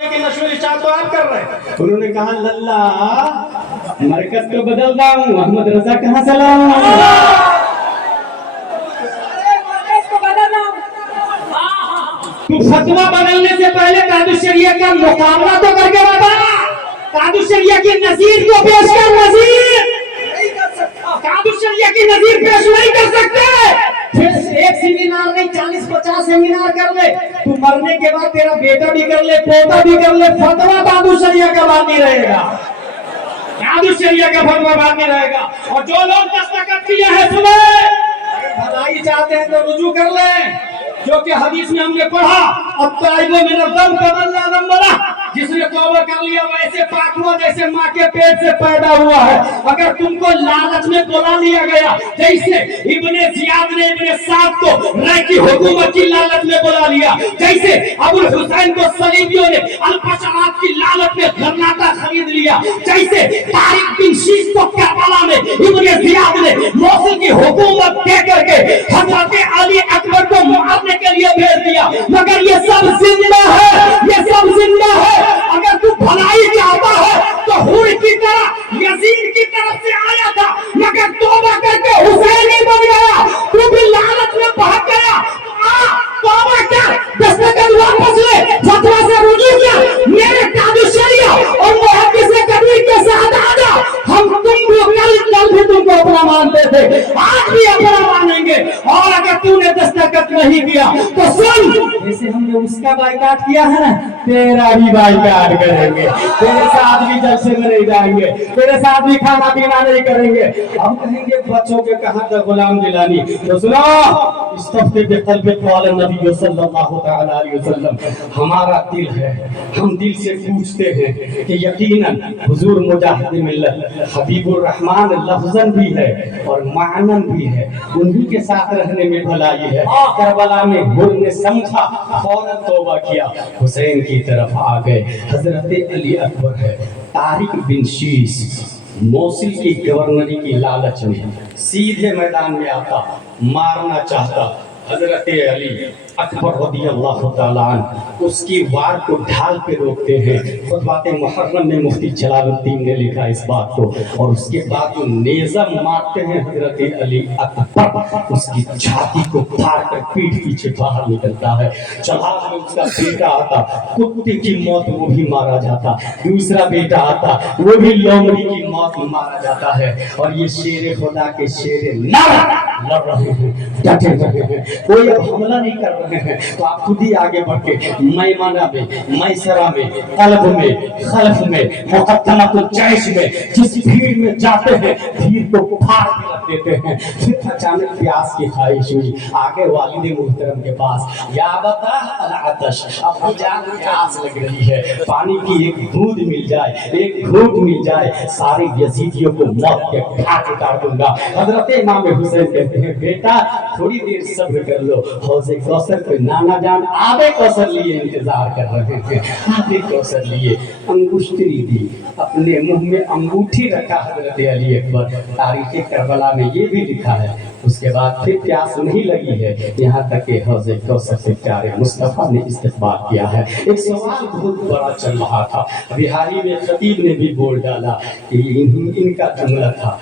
کہ نشر و اشاعت تو آپ کر رہے ہیں. انہوں نے کہا للہ مرکز کو بدل رہا ہوں, محمد رضا کہاں سے لاؤں؟ تو فتویٰ بدلنے سے پہلے قاعدۃ شریعہ کا مقابلہ تو کر کے بتا. قاعدۃ شریعہ کی نظیر کو پیش کر. نظیر قاعدۃ شریعہ کی نظیر پیش نہیں کر سکتے. پھر ایک سیمینار نہیں 40-50 سیمینار کر لے, تو مرنے کے بعد تیرا بیٹا بھی کر لے, پوتا بھی کر لے, فتویٰ قاعدۃ شریعہ کا باقی رہے گا. قاعدۃ شریعہ کا فتویٰ باقی رہے گا. اور جو لوگ دستخط کیے ہیں سنیں, بھلائی چاہتے ہیں تو رجوع کر لیں, جو کہ حدیث میں ہم نے پڑھا التائب من الذنب کمن لا ذنب لہ. جس نے توبہ کر لیا ویسے پاک ہوا جیسے ماں کے پیٹ سے پیدا ہوا ہے. اگر تم کو لالچ میں بلا لیا گیا, جیسے ابن زیاد نے ابن سعد کو رائے کی حکومت کی لالچ میں بلا لیا, جیسے ابو الحسین کو صلیبیوں نے البشرات کی لالچ میں غرناطہ خرید لیا, جیسے طارق بن شیش کو کربلا میں ابن زیاد نے موصل کی حکومت دے کر کے حضرت علی اکبر کو معاوضے کے لیے بھیج دیا. مگر یہ سب زندہ ہے, یہ سب زندہ ہے. اگر تو بھلائی چاہتا ہے تو حور کی طرح یزید کی طرف سے آیا تھا, مگر توبہ کر کے حسینی بن گیا. تو بھی لعنت میں بہک گیا. توبہ کر, دستخط واپس لے, فتویٰ سے رجوع کر, میرے قاعدۃ شریعہ اور محدث کبیر کے ساتھ آ جا. ہم تم کو کل بھی تم کو اپنا مانتے تھے, آج بھی اپنا مانیں گے. اور اگر تو نے دستخط نہیں کیا تو سن, جیسے ہم نے اس کا بائیکاٹ کیا ہے نا, تیرا بھی بائیکاٹ کریں گے. تیرے ساتھ بھی جلسے میں نہیں جائیں گے, تیرے ساتھ بھی کھانا پینا نہیں کریں گے. ہم کہیں گے بچوں کے کہاں تھا غلام جیلانی, تو سنو استفتِ بقلب قال نبی صلی اللہ تعالی علیہ وسلم. ہمارا دل ہے, ہم دل سے پوچھتے ہیں کہ یقیناً حضور مجاہد ملت حبیب الرحمن لفظاً بھی ہے اور معناً بھی ہے, انہی کے ساتھ رہنے میں بھلائی ہے. کربلا میں حور نے سمجھا, فوراً توبہ کیا, حسین کی طرف آ گئے. حضرت علی اکبر ہے, طارق بن شیش موصل کی گورنری کی لالچ میں سیدھے میدان میں آتا, مارنا چاہتا. حضرت علی اکبر رضی اللہ تعالیٰ عنہ اس کی وار کو ڈھال پہ روکتے ہیں. خطبات محرم میں مفتی جلال الدین نے لکھا اس بات کو, اور اس کے بعد جو نیزہ مارتے ہیں حضرت علی اکبر, اس کی چھاتی کو پھاڑ کر پیٹھ پیچھے باہر نکلتا ہے. جہاز میں اس کا بیٹا آتا, کتے کی موت وہ بھی مارا جاتا. دوسرا بیٹا آتا, وہ بھی لومڑی کی موت مارا جاتا ہے. اور یہ شیر خدا کے شیر لڑ رہے ہیں, ڈٹے رہے ہیں, کوئی اب حملہ نہیں کر رہے ہیں. تو آپ خود ہی آگے بڑھ کے میمنہ میں, میسرہ میں, قلب میں, خلف میں, مقدمۃ الجیش میں جس بھیڑ میں جاتے ہیں بھیڑ کو پھاڑ کے رکھ دیتے ہیں. پھر اچانک پیاس کی خواہش ہوئی, آگے والد محترم کے پاس, یا بتا العطش, ابو جان پیاس لگ رہی ہے, پانی کی ایک بوند مل جائے, ایک گھونٹ مل جائے, سارے یزیدیوں کو موت کے گھاٹ اتار دوں گا. حضرت امام حسین کہتے ہیں بیٹا تھوڑی دیر صبر کر لو, حوض کوثر پہ نانا جان آبے کوثر لیے انتظار کر رہے ہیں. آبے کوثر لیے انگشتری دی, اپنے منہ میں انگوٹھی رکھا حضرت علی اکبر. تاریخ کربلا میں یہ بھی لکھا ہے. اس کے بعد پھر پیاس نہیں لگی ہے, یہاں تک کہ حوض کوثر سے پیارے مصطفیٰ نے استقبال کیا ہے. ایک سوال بہت بڑا چل رہا تھا, بہاری میں خطیب نے بھی بول ڈالا کہ ان کا جملہ تھا,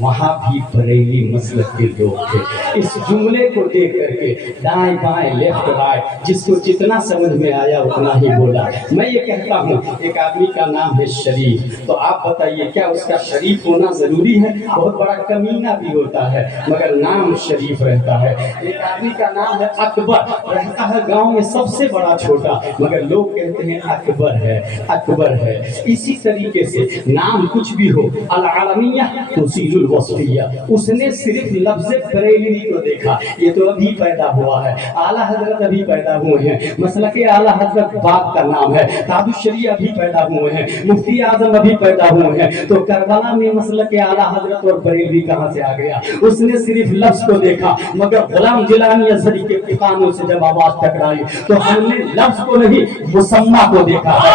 وہاں بھی بریلی مسلک کے لوگ تھے. اس جملے کو دیکھ کر کے دائیں بائیں لیفٹ رائٹ جس کو جتنا سمجھ میں آیا اتنا ہی بولا. میں یہ کہتا ہوں ایک آدمی کا نام ہے شریف, تو آپ بتائیے کیا اس کا شریف ہونا ضروری ہے؟ بہت بڑا کمینہ بھی ہوتا ہے مگر نام شریف رہتا ہے. ایک آدمی کا نام ہے اکبر, رہتا ہے گاؤں میں سب سے بڑا چھوٹا, مگر لوگ کہتے ہیں اکبر ہے, اکبر ہے. اسی طریقے سے نام کچھ بھی ہو, العالمیہ توصیل الوصفیہ, اس نے صرف لفظ بریلوی کو دیکھا, یہ تو ابھی پیدا ہوا ہے. اعلیٰ حضرت ابھی پیدا ہوئے ہیں, مسلک اعلیٰ حضرت باپ کا نام ہے. قاضی الشریعہ ابھی پیدا ہوئے ہیں, مفتی اعظم ابھی پیدا ہوئے ہیں. تو کربلا میں مسلک اعلیٰ حضرت اور بریلوی کہاں سے آ گیا؟ اس نے صرف لفظ کو دیکھا, مگر غلام جیلانی ازہری کے کانوں سے جب آواز ٹکرائی تو ہم نے لفظ کو نہیں مسمع کو دیکھا ہے.